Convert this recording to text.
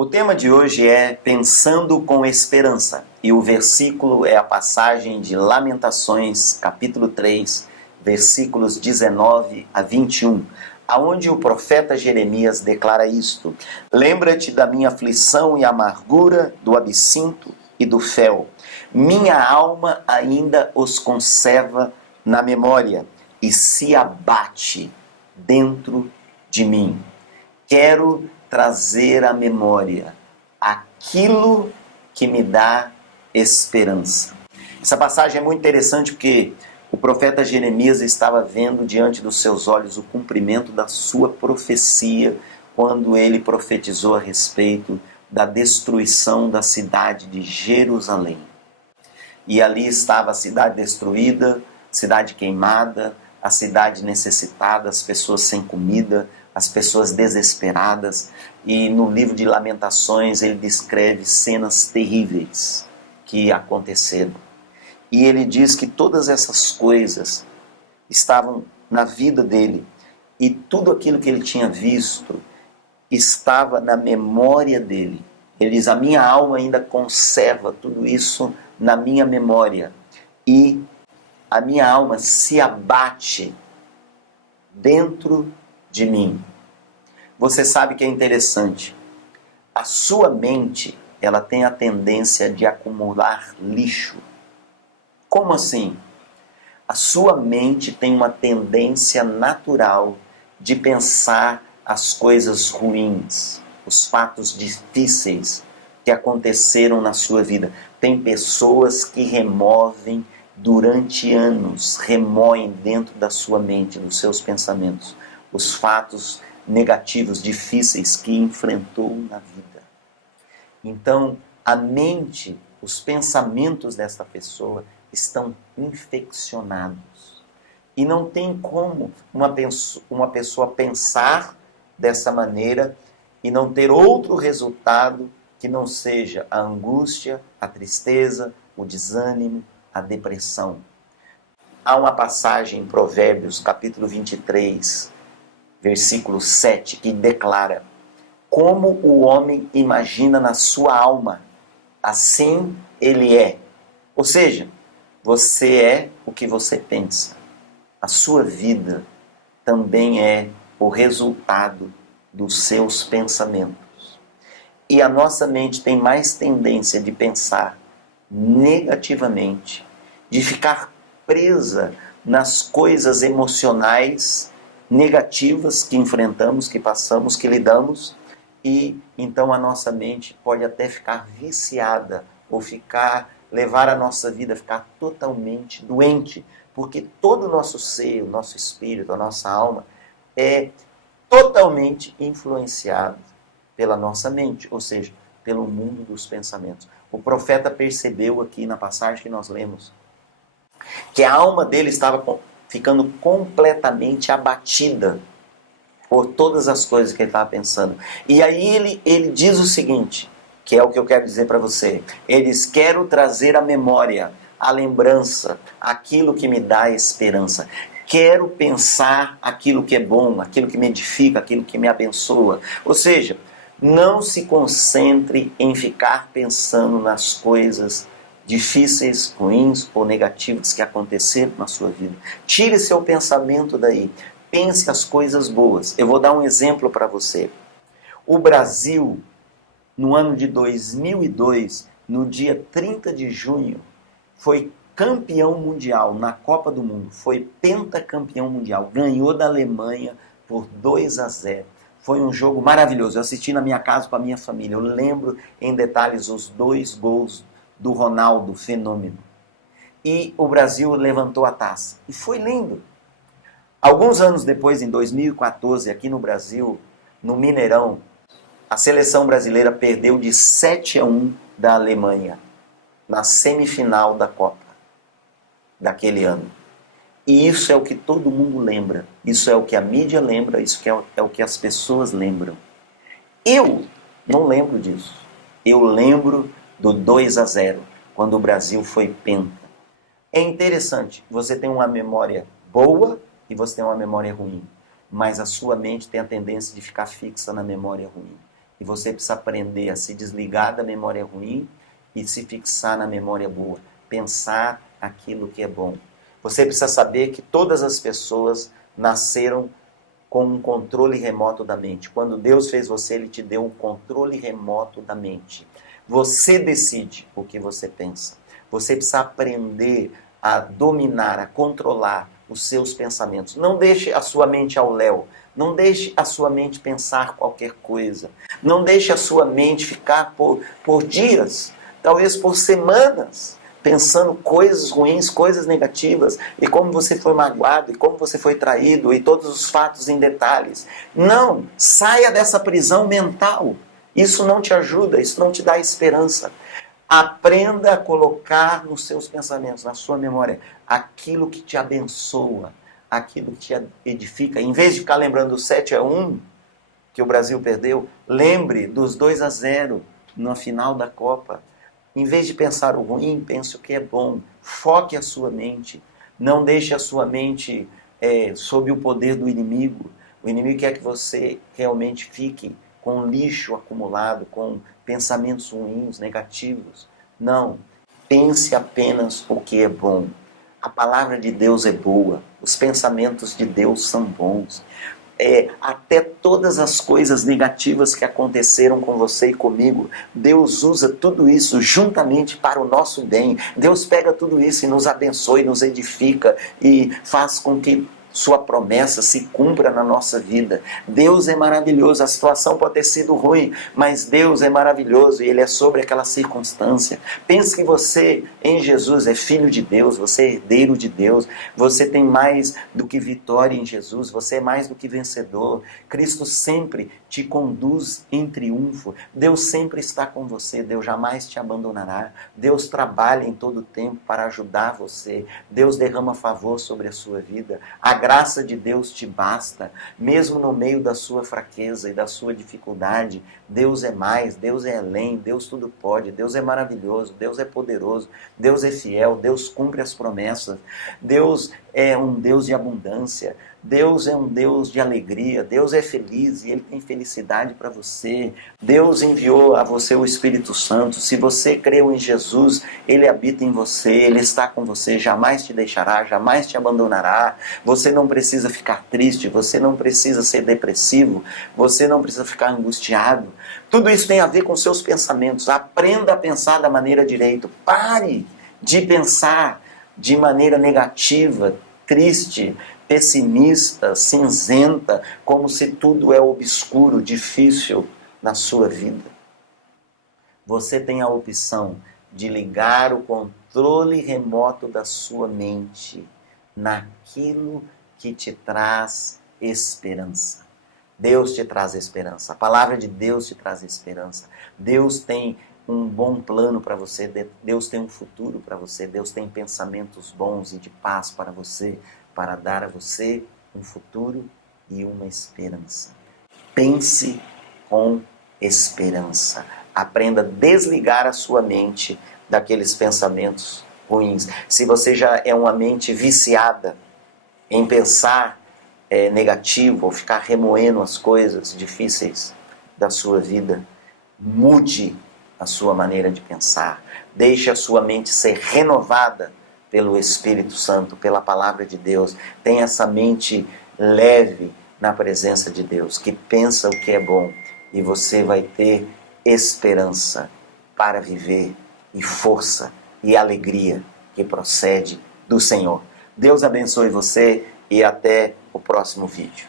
O tema de hoje é Pensando com Esperança, e o versículo é a passagem de Lamentações, capítulo 3, versículos 19 a 21, aonde o profeta Jeremias declara isto: Lembra-te da minha aflição e amargura, do absinto e do fel. Minha alma ainda os conserva na memória e se abate dentro de mim. Quero trazer à memória aquilo que me dá esperança. Essa passagem é muito interessante porque o profeta Jeremias estava vendo diante dos seus olhos o cumprimento da sua profecia quando ele profetizou a respeito da destruição da cidade de Jerusalém. E ali estava a cidade destruída, cidade queimada, a cidade necessitada, as pessoas sem comida, as pessoas desesperadas. E no livro de Lamentações ele descreve cenas terríveis que aconteceram. E ele diz que todas essas coisas estavam na vida dele. E tudo aquilo que ele tinha visto estava na memória dele. Ele diz, a minha alma ainda conserva tudo isso na minha memória. E a minha alma se abate dentro de mim. Você sabe que é interessante. A sua mente, ela tem a tendência de acumular lixo. Como assim? A sua mente tem uma tendência natural de pensar as coisas ruins, os fatos difíceis que aconteceram na sua vida. Tem pessoas que removem durante anos, remoem dentro da sua mente, dos seus pensamentos, os fatos negativos, difíceis que enfrentou na vida. Então, a mente, os pensamentos dessa pessoa estão infeccionados. E não tem como uma pessoa pensar dessa maneira e não ter outro resultado que não seja a angústia, a tristeza, o desânimo, a depressão. Há uma passagem em Provérbios, capítulo 23, versículo 7, que declara: como o homem imagina na sua alma, assim ele é. Ou seja, você é o que você pensa. A sua vida também é o resultado dos seus pensamentos. E a nossa mente tem mais tendência de pensar negativamente, de ficar presa nas coisas emocionais negativas que enfrentamos, que passamos, que lidamos, e então a nossa mente pode até ficar viciada ou levar a nossa vida a ficar totalmente doente, porque todo o nosso ser, o nosso espírito, a nossa alma é totalmente influenciado pela nossa mente, ou seja, pelo mundo dos pensamentos. O profeta percebeu aqui na passagem que nós lemos que a alma dele estava ficando completamente abatida por todas as coisas que ele estava pensando. E aí ele diz o seguinte, que é o que eu quero dizer para você. Ele diz, quero trazer à memória, a lembrança, aquilo que me dá esperança. Quero pensar aquilo que é bom, aquilo que me edifica, aquilo que me abençoa. Ou seja, não se concentre em ficar pensando nas coisas difíceis, ruins ou negativas que aconteceram na sua vida. Tire seu pensamento daí. Pense as coisas boas. Eu vou dar um exemplo para você. O Brasil, no ano de 2002, no dia 30 de junho, foi campeão mundial na Copa do Mundo. Foi pentacampeão mundial. Ganhou da Alemanha por 2-0. Foi um jogo maravilhoso. Eu assisti na minha casa com a minha família. Eu lembro em detalhes os 2 gols do Ronaldo, fenômeno. E o Brasil levantou a taça. E foi lindo. Alguns anos depois, em 2014, aqui no Brasil, no Mineirão, a seleção brasileira perdeu de 7-1 da Alemanha, na semifinal da Copa daquele ano. E isso é o que todo mundo lembra. Isso é o que a mídia lembra, isso é o que as pessoas lembram. Eu não lembro disso. Eu lembro do 2-0, quando o Brasil foi penta. É interessante, você tem uma memória boa e você tem uma memória ruim. Mas a sua mente tem a tendência de ficar fixa na memória ruim. E você precisa aprender a se desligar da memória ruim e se fixar na memória boa. Pensar aquilo que é bom. Você precisa saber que todas as pessoas nasceram com um controle remoto da mente. Quando Deus fez você, Ele te deu um controle remoto da mente. Você decide o que você pensa. Você precisa aprender a dominar, a controlar os seus pensamentos. Não deixe a sua mente ao léu. Não deixe a sua mente pensar qualquer coisa. Não deixe a sua mente ficar por dias, talvez por semanas, pensando coisas ruins, coisas negativas, e como você foi magoado, e como você foi traído, e todos os fatos em detalhes. Não, saia dessa prisão mental. Isso não te ajuda, isso não te dá esperança. Aprenda a colocar nos seus pensamentos, na sua memória, aquilo que te abençoa, aquilo que te edifica. Em vez de ficar lembrando do 7-1 que o Brasil perdeu, lembre dos 2-0 na final da Copa. Em vez de pensar o ruim, pense o que é bom. Foque a sua mente. Não deixe a sua mente sob o poder do inimigo. O inimigo quer que você realmente fique com lixo acumulado, com pensamentos ruins, negativos. Não. Pense apenas o que é bom. A palavra de Deus é boa. Os pensamentos de Deus são bons. Até todas as coisas negativas que aconteceram com você e comigo, Deus usa tudo isso juntamente para o nosso bem. Deus pega tudo isso e nos abençoa, e nos edifica e faz com que sua promessa se cumpra na nossa vida. Deus é maravilhoso. A situação pode ter sido ruim, mas Deus é maravilhoso e Ele é sobre aquela circunstância. Pense que você, em Jesus, é filho de Deus, você é herdeiro de Deus, você tem mais do que vitória em Jesus, você é mais do que vencedor. Cristo sempre te conduz em triunfo. Deus sempre está com você, Deus jamais te abandonará. Deus trabalha em todo o tempo para ajudar você. Deus derrama favor sobre a sua vida. A graça de Deus te basta, mesmo no meio da sua fraqueza e da sua dificuldade. Deus é mais, Deus é além, Deus tudo pode, Deus é maravilhoso, Deus é poderoso, Deus é fiel, Deus cumpre as promessas, Deus é um Deus de abundância, Deus é um Deus de alegria, Deus é feliz e Ele tem felicidade para você. Deus enviou a você o Espírito Santo. Se você creu em Jesus, Ele habita em você, Ele está com você, jamais te deixará, jamais te abandonará. Você não precisa ficar triste, você não precisa ser depressivo, você não precisa ficar angustiado. Tudo isso tem a ver com seus pensamentos. Aprenda a pensar da maneira direita. Pare de pensar de maneira negativa, triste, pessimista, cinzenta, como se tudo é obscuro, difícil na sua vida. Você tem a opção de ligar o controle remoto da sua mente naquilo que te traz esperança. Deus te traz esperança. A palavra de Deus te traz esperança. Deus tem um bom plano para você. Deus tem um futuro para você. Deus tem pensamentos bons e de paz para você, para dar a você um futuro e uma esperança. Pense com esperança. Aprenda a desligar a sua mente daqueles pensamentos ruins. Se você já é uma mente viciada em pensar negativo ou ficar remoendo as coisas difíceis da sua vida, mude a sua maneira de pensar. Deixe a sua mente ser renovada pelo Espírito Santo, pela palavra de Deus. Tenha essa mente leve na presença de Deus, que pensa o que é bom, e você vai ter esperança para viver e força e alegria que procede do Senhor. Deus abençoe você e até o próximo vídeo.